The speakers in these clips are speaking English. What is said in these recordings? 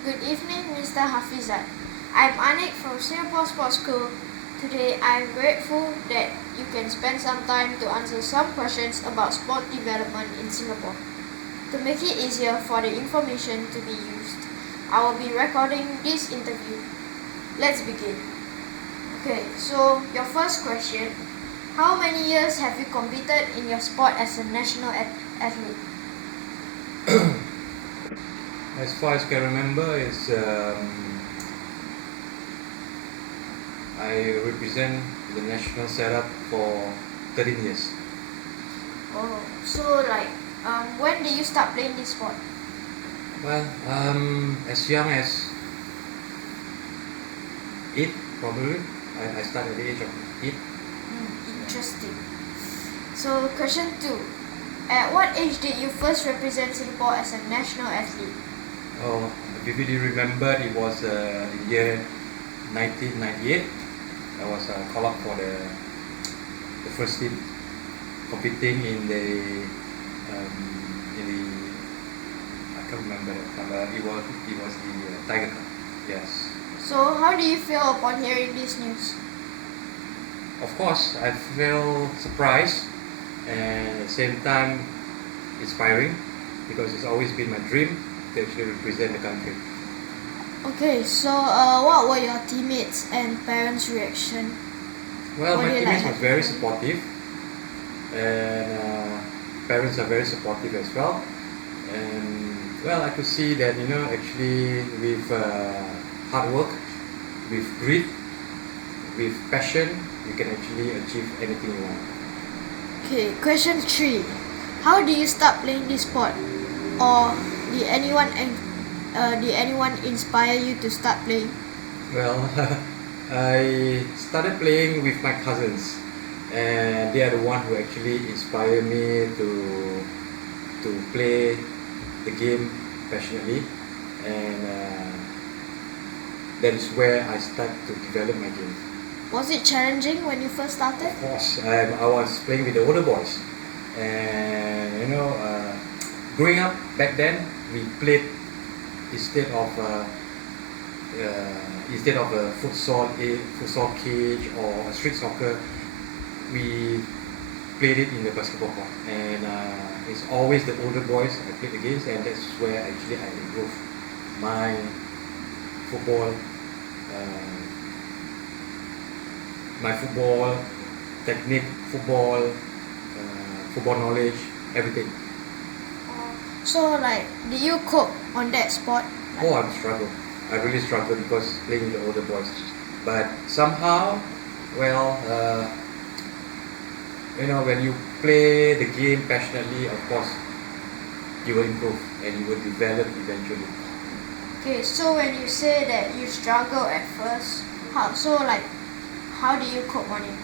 Good evening, Mr. Hafizat. I'm Anik from Singapore Sports School. Today, I'm grateful that you can spend some time to answer some questions about sport development in Singapore. To make it easier for the information to be used, I will be recording this interview. Let's begin. Okay, so your first question, how many years have you competed in your sport as a national athlete? As far as I can remember, I represent the national setup for 13 years. Oh, so when did you start playing this sport? Well, as young as 8, probably. I started at the age of 8. Interesting. So question 2. At what age did you first represent Singapore as a national athlete? Oh, I vividly remember it was the year 1998. I was called up for the first team competing in the I can't remember that, but it was the Tiger Cup. Yes. So how do you feel upon hearing this news? Of course, I feel surprised and at the same time inspiring because it's always been my dream to actually represent the country. Okay, so what were your teammates and parents' reaction? Well, What my do you teammates like was very supportive and parents are very supportive as well. And well, I could see that actually with hard work, with grit, with passion, you can actually achieve anything you want. Okay, question 3. How do you start playing this sport? Or did anyone inspire you to start playing? Well, I started playing with my cousins, and they are the one who actually inspired me to play the game passionately, and that is where I start to develop my game. Was it challenging when you first started? Of course, I was playing with the older boys, and growing up back then, we played instead of a futsal cage or a street soccer, we played it in the basketball court, and it's always the older boys I played against, and that's where actually I improved my football. My football technique, football knowledge, everything. So did you cope on that sport? Oh, I struggled. I really struggled because playing with the older boys. But somehow, well, when you play the game passionately, of course, you will improve and you will develop eventually. Okay, so when you say that you struggle at first, how do you cope on it?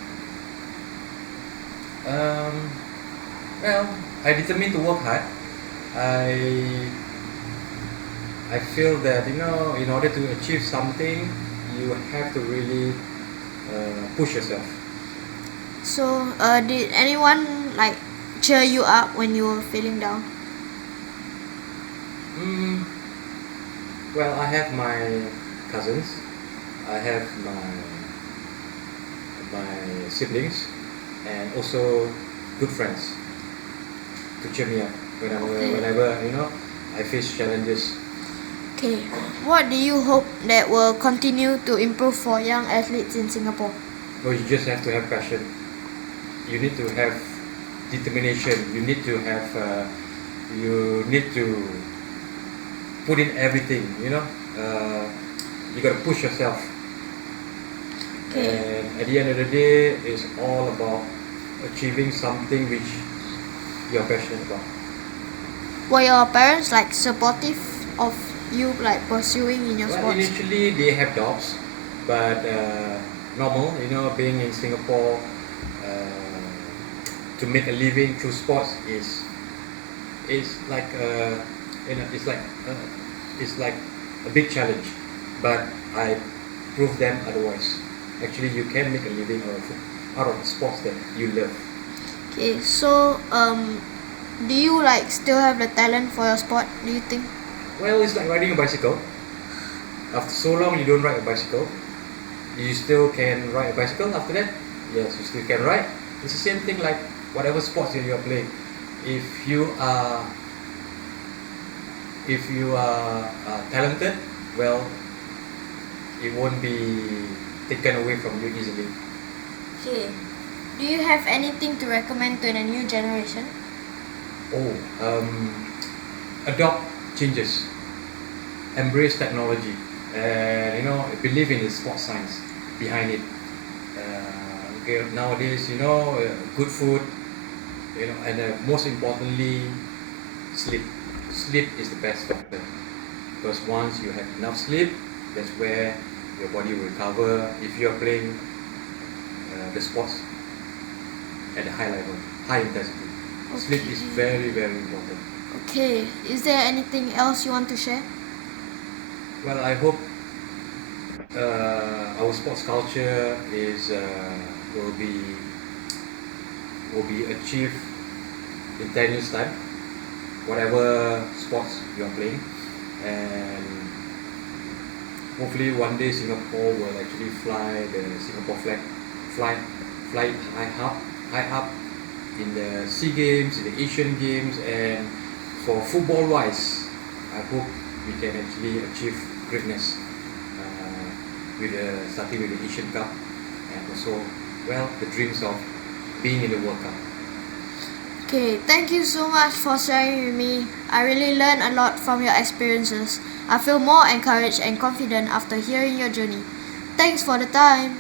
Well, I determined to work hard. I feel that in order to achieve something, you have to really push yourself. So did anyone cheer you up when you were feeling down? Well, I have my cousins. I have my siblings, and also good friends to cheer me up whenever I face challenges. Okay, what do you hope that will continue to improve for young athletes in Singapore? Well, you just have to have passion. You need to have determination. You need to put in everything. You got to push yourself. Okay. And at the end of the day, it's all about achieving something which you're passionate about. Were your parents supportive of you pursuing in your Well, sports? initially they have doubts, but normal, being in Singapore, to make a living through sports is like it's like a big challenge. But I proved them otherwise. Actually, you can make a living out of the sports that you love. Okay, so do you still have the talent for your sport, do you think? Well, it's like riding a bicycle. after so long you don't ride a bicycle, you still can ride a bicycle after that? Yes, you still can ride. It's the same thing like whatever sports that you are playing. If you are talented, well, it won't be taken away from you easily. Okay. Do you have anything to recommend to the new generation? Adopt changes, embrace technology, and believe in the sports science behind it. Nowadays, good food, and most importantly, sleep. Sleep is the best factor, because once you have enough sleep, that's where your body will recover. If you are playing the sports at a high level, high intensity, sleep is very, very important. Okay. Is there anything else you want to share? Well, I hope our sports culture will be achieved in 10 years time, whatever sports you are playing, and hopefully one day Singapore will actually fly the Singapore flag, fly high up in the SEA Games, in the Asian Games, and for football wise, I hope we can actually achieve greatness starting with the Asian Cup, and also the dreams of being in the World Cup. Okay, thank you so much for sharing with me. I really learned a lot from your experiences. I feel more encouraged and confident after hearing your journey. Thanks for the time.